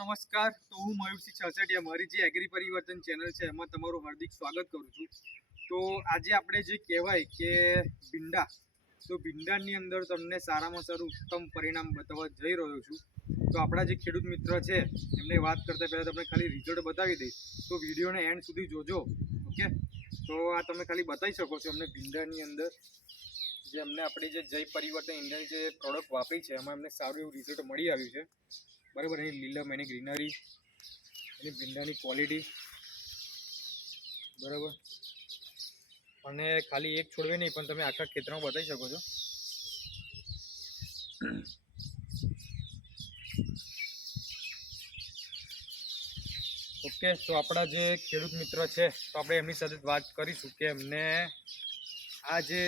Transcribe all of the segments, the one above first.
નમસ્કાર. તો હું મયુરસિંહ છાસઠિયા મારી જે એગ્રી પરિવર્તન ચેનલ છે, એમાં તમારું હાર્દિક સ્વાગત કરું છું. તો આજે આપણે જે કહેવાય કે ભીંડા, તો ભીંડાની અંદર તમને સારામાં સારું ઉત્તમ પરિણામ બતાવવા જઈ રહ્યો છું. તો આપણા જે ખેડૂત મિત્ર છે, એમને વાત કરતાં પહેલાં તમને ખાલી રિઝલ્ટ બતાવી દઈશ. તો વિડીયોને એન્ડ સુધી જોજો, ઓકે? તો આ તમે ખાલી બતાવી શકો છો અમને ભીંડાની અંદર. જે અમને આપણી જે જય પરિવર્તન ઇન્ડિયાની જે પ્રોડક્ટ વાપરી છે, એમાં અમને સારું એવું રિઝલ્ટ મળી આવ્યું છે. બરાબર, એની લીલમ એની ગ્રીનરી એની ભીંડાની ક્વોલિટી બરાબર. અને ખાલી એક છોડવે નહીં, પણ તમે આખા ખેતરમાં બતાવી શકો છો. ઓકે, તો આપણા જે ખેડૂત મિત્ર છે, તો આપણે એમની સાથે વાત કરીશું કે એમને આ જે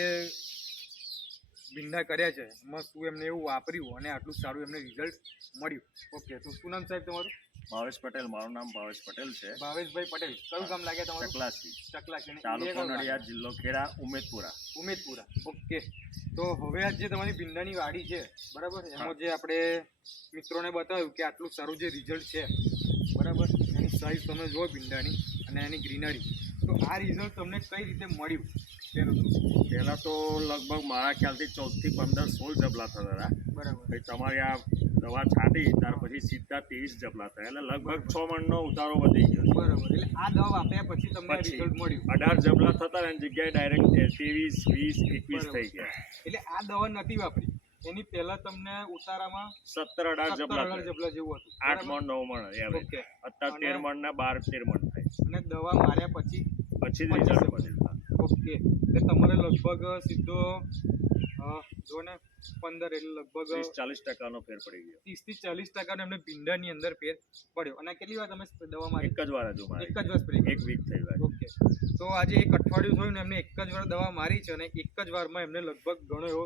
ભીંડા કર્યા છે. એમાં શું એમને એવું વાપર્યું અને આટલું સારું એમને રિઝલ્ટ મળ્યું. ઓકે તો શું નામ સાહેબ તમારું? ભાવેશ પટેલ મારું નામ ભાવેશ પટેલ છે. ભાવેશભાઈ પટેલ. કયું ગામ લાગે તમારું? ચકલાસી. ચકલાસી. તાલુકો નડિયાદ જિલ્લો ખેડા ઉમેદપુરા. ઉમેદપુરા. ઓકે તો હવે આ જે તમારી ભીંડાની વાડી છે બરાબર? એમાં જે આપણે મિત્રોને બતાવ્યું કે આટલું સારું જે રિઝલ્ટ છે બરાબર? એની સાઈઝ તમે જુઓ ભીંડાની અને એની ગ્રીનરી તો આ રિઝલ્ટ તમને કઈ રીતે મળ્યું? પેલું પહેલાં તો લગભગ મારા ખ્યાલથી ચૌદથી પંદર સોળ જબલા થતા હતા. બરાબર. તમારી આ દવા છાંટી ત્યાર પછી સીધા ત્રેવીસ જબલા થયા એટલે લગભગ છ મણનો ઉતારો વધી ગયો બરાબર. એટલે આ દવા આપ્યા પછી તમને રિઝલ્ટ મળ્યું. અઢાર જબલા થતા એની જગ્યાએ ડાયરેક્ટ ત્રેવીસ વીસ એકવીસ થઈ ગયા. એટલે આ દવા નથી વાપરી. એની પહેલા તમને ઉતારામાં સત્તર અઢાર જબલા જબલા જેવું હતું. આઠ મણ નવ મણ એવરેજ. અત્યારે તેર મણ ના બાર તેર મણ થાય. અને દવા માર્યા પછી પછી રિઝલ્ટ. મળ્યું. ઓકે એટલે તમારે લગભગ સીધો જો ને પંદર એટલે લગભગ ચાલીસ ટકાનો ફેર પડી ગયો. ત્રીસથી ચાલીસ ટકાનો એમને ભીંડાની અંદર ફેર પડ્યો. અને કેટલી વાર તમે દવા મારી? એક જ વાર હજુ એક જ વાર સ્પ્રે એક વીક થઈ ગઈ ઓકે. તો આજે એક અઠવાડિયું થયું ને એમને એક જ વાર દવા મારી છે અને એક જ વારમાં એમને લગભગ ઘણો એવો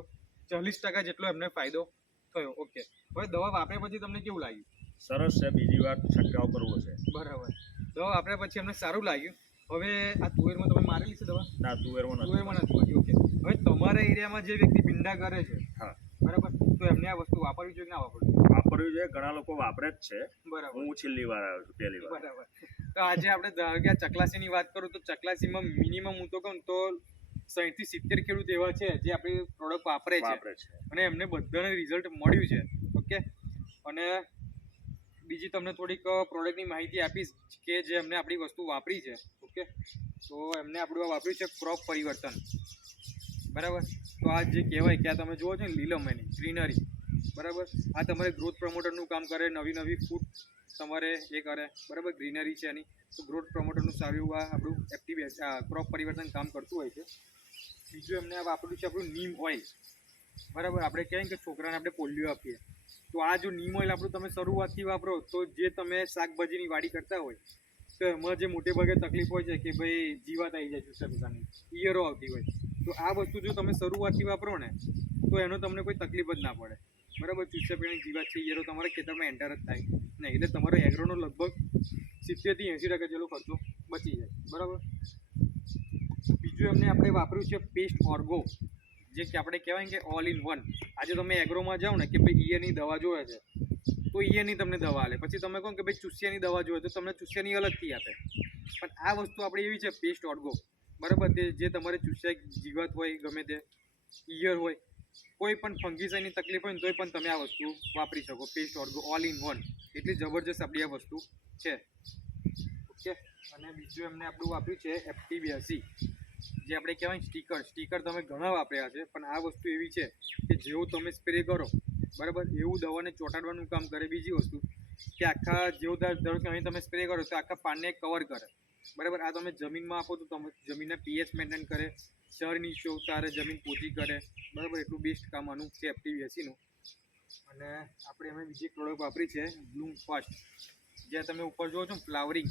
ચાલીસ ટકા જેટલો એમને ફાયદો થયો. ઓકે. હવે દવા વાપર્યા પછી તમને કેવું લાગ્યું? સરસ છે બીજી વાર છંટકાવ કરવો છે. બરાબર. દવા વાપર્યા પછી એમને સારું લાગ્યું? હવે આ તુવેરમાં તમે મારેલી છે દવા? ના તુવેરમાં તુવેરમાં નથી મારી ઓકે હવે તમારા એરિયામાં જે વ્યક્તિ ભીંડા કરે છે હા. બરાબર? તો એમને આ વસ્તુ વાપરવી જોઈએ કે ના વાપરવી વાપર્યું છે ઘણા લોકો વાપરે જ છે. બરાબર. હું છેલ્લી વાર આવ્યો છું પહેલી વાર. બરાબર. તો આજે આપણે ધારો કે ચકલાસીની વાત કરું તો ચકલાસીમાં મિનિમમ હું તો કહું તો સાહીઠથી સિત્તેર ખેડૂત એવા છે જે આપણી પ્રોડક્ટ વાપરે છે. વાપરે છે. અને એમને બધાને રિઝલ્ટ મળ્યું છે ઓકે અને બીજી તમને થોડીક પ્રોડક્ટની માહિતી આપીશ કે જે એમને આપણી વસ્તુ વાપરી છે, ઓકે? તો એમને આપણું આ વાપર્યું છે ક્રોપ પરિવર્તન. બરાબર? તો આ જે કહેવાય કે આ તમે જુઓ છો ને લીલમ એની ગ્રીનરી. બરાબર? આ તમારે ગ્રોથ પ્રમોટરનું કામ કરે, નવી નવી ફૂડ તમારે એ કરે. બરાબર? ગ્રીનરી છે એની. તો ગ્રોથ પ્રમોટરનું સારું એવું આ આપણું એક્ટિવ ક્રોપ પરિવર્તન કામ કરતું હોય છે. બીજું એમને આ વાપર્યું છે આપણું નીમ ઓઇલ બરાબર? આપણે કહીએ કે છોકરાને આપણે પોલિયો આપીએ. તો આ જો નીમ ઓઇલ આપણું તમે શરૂઆતથી વાપરો, તો જે તમે શાકભાજીની વાડી કરતા હોય, તો એમાં જે મોટે ભાગે તકલીફ હોય છે કે ભાઈ જીવાત આવી જાય છે પોતાની ઈયરો આવતી હોય. તો આ વસ્તુ જો તમે શરૂઆતથી વાપરો ને, તો એનો તમને કોઈ તકલીફ જ ના પડે. બરાબર? ચૂસ્યાપીણી જીવાત છે, ઈયરો તમારા ખેતરમાં એન્ટર જ થાય. નહીં, એટલે તમારો એગ્રોનો લગભગ સિત્તેરથી એંસી ટકા જેટલો ખર્ચો બચી જાય. બરાબર? બીજું એમને આપણે વાપર્યું છે પેસ્ટ ઓર્ગો. જે કે આપણે કહેવાય કે ઓલ ઇન વન આજે તમે એગ્રોમાં જાઓ ને કે ભાઈ ઈયરની દવા જોઈએ છે, તો ઈયરની તમને દવા આલે. પછી તમે કહો કે ભાઈ ચૂસિયાની દવા જોઈએ તો તમને ચૂસિયાની અલગથી આપે. પણ આ વસ્તુ આપણી એવી છે પેસ્ટ ઓર્ગો બરાબર તે જે તમારે ચૂસિયા જીવાત હોય, ગમે તે ઈયર હોય, કોઈ પણ ફંગીસાઈની તકલીફ હોય ને તોય પણ તમે આ વસ્તુ વાપરી શકો. પેસ્ટ ઓર્ગો ઓલ ઇન વન એટલી જબરજસ્ત આપણી આ વસ્તુ છે. ઓકે? અને બીજું એમને આપણું વાપર્યું છે એફટી બ્યાસી જે આપણે કહેવાય સ્ટીકર સ્ટીકર તમે ઘણા વાપર્યા છે, પણ આ વસ્તુ એવી છે કે જેવું તમે સ્પ્રે કરો, બરાબર? એવું દવાને ચોંટાડવાનું કામ કરે બીજી વસ્તુ કે આખા જેવું ધાર- કે અહીં તમે સ્પ્રે કરો તો આખા પાનને કવર કરે, બરાબર? આ તમે જમીનમાં આપો તો તમે જમીનના પીએચ મેન્ટેન કરે શર નીચે ઉતારે, જમીન પોચી કરે, બરાબર? એટલું બેસ્ટ કામ આનું છે એફટી બ્યાસીનું અને આપણે અમે બીજી પ્રોડક્ટ વાપરી છે બ્લૂમ ફાસ્ટ જે તમે ઉપર જુઓ છો ફ્લાવરિંગ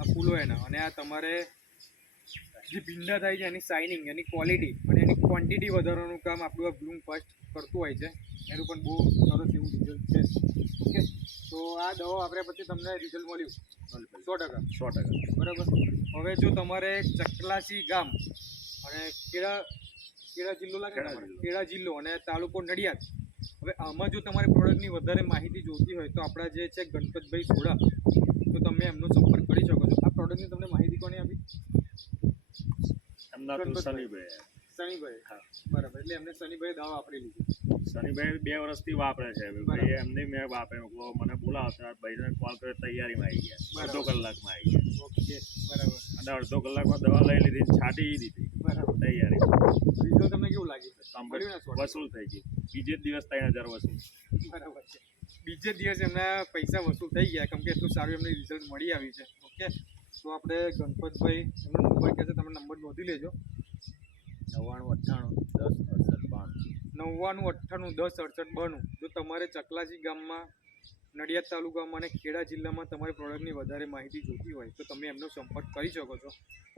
આ ફૂલો એના, અને આ તમારે જે ભીંડા થાય છે એની શાઇનિંગ એની ક્વોલિટી અને એની ક્વોન્ટિટી વધારવાનું કામ આપણું આ બ્લૂમ ફર્સ્ટ કરતું હોય છે. એનું પણ બહુ સરસ એવું રિઝલ્ટ છે. ઓકે તો આ દવા વાપર્યા પછી તમને રિઝલ્ટ મળ્યું. સો ટકા. સો ટકા. બરાબર? હવે જો તમારે ચકલાસી ગામ અને કેળા કેળા જિલ્લો લાગે કેળા જિલ્લો. જિલ્લો અને તાલુકો નડિયાદ. હવે આમાં જો તમારે પ્રોડક્ટની વધારે માહિતી જોઈતી હોય તો આપણા જે છે ગણપતભાઈ સોડા તો તમે એમનો સંપર્ક કરી શકો છો. આ પ્રોડક્ટની તમને માહિતી કોને આપી? એમના શનિભાઈ. શનિભાઈ હા. બરાબર. એટલે એમને શનિભાઈ દવા વાપરી લીધી શનિભાઈ બે વર્ષથી વાપરે છે. ભાઈ એમની મેં વાપરે. મને બોલાવતા ભાઈને કોલ કરે તૈયારીમાં આવી ગયા. અડધો કલાકમાં આવી ગયા. ઓકે બરાબર. અને અડધો કલાકમાં દવા લઈ લીધી છાટી દીધી. બરાબર. તૈયારી. રિઝલ્ટ તમને કેવું લાગ્યું? વસૂલ થઈ ગઈ. બીજે જ દિવસ ત્રણ હજાર વસૂલ. બરાબર છે. બીજે દિવસ એમના પૈસા વસૂલ થઈ ગયા. કેમ કે એટલું સારું એમને રિઝલ્ટ મળી આવ્યું છે. ઓકે? તો આપણે ગણપતભાઈ એમનો નંબર કહે છે તમે નંબર નોંધી લેજો. નવ્વાણું અઠ્ઠાણું દસ અડસઠ બાણું. નવ્વાણું અઠ્ઠાણું દસ અડસઠ બાણું. જો તમારે ચકલાજી ગામમાં નડિયાદ તાલુકામાં અને ખેડા જિલ્લામાં તમારી પ્રોડક્ટની વધારે માહિતી જોતી હોય તો તમે એમનો સંપર્ક કરી શકો છો.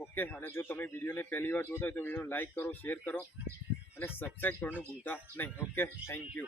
ઓકે અને જો તમે વિડીયોને પહેલી વાર જોતા હોય તો વીડિયો લાઇક કરો શેર કરો અને સબસ્ક્રાઈબ કરવાનું ભૂલતા નહીં. Okay thank you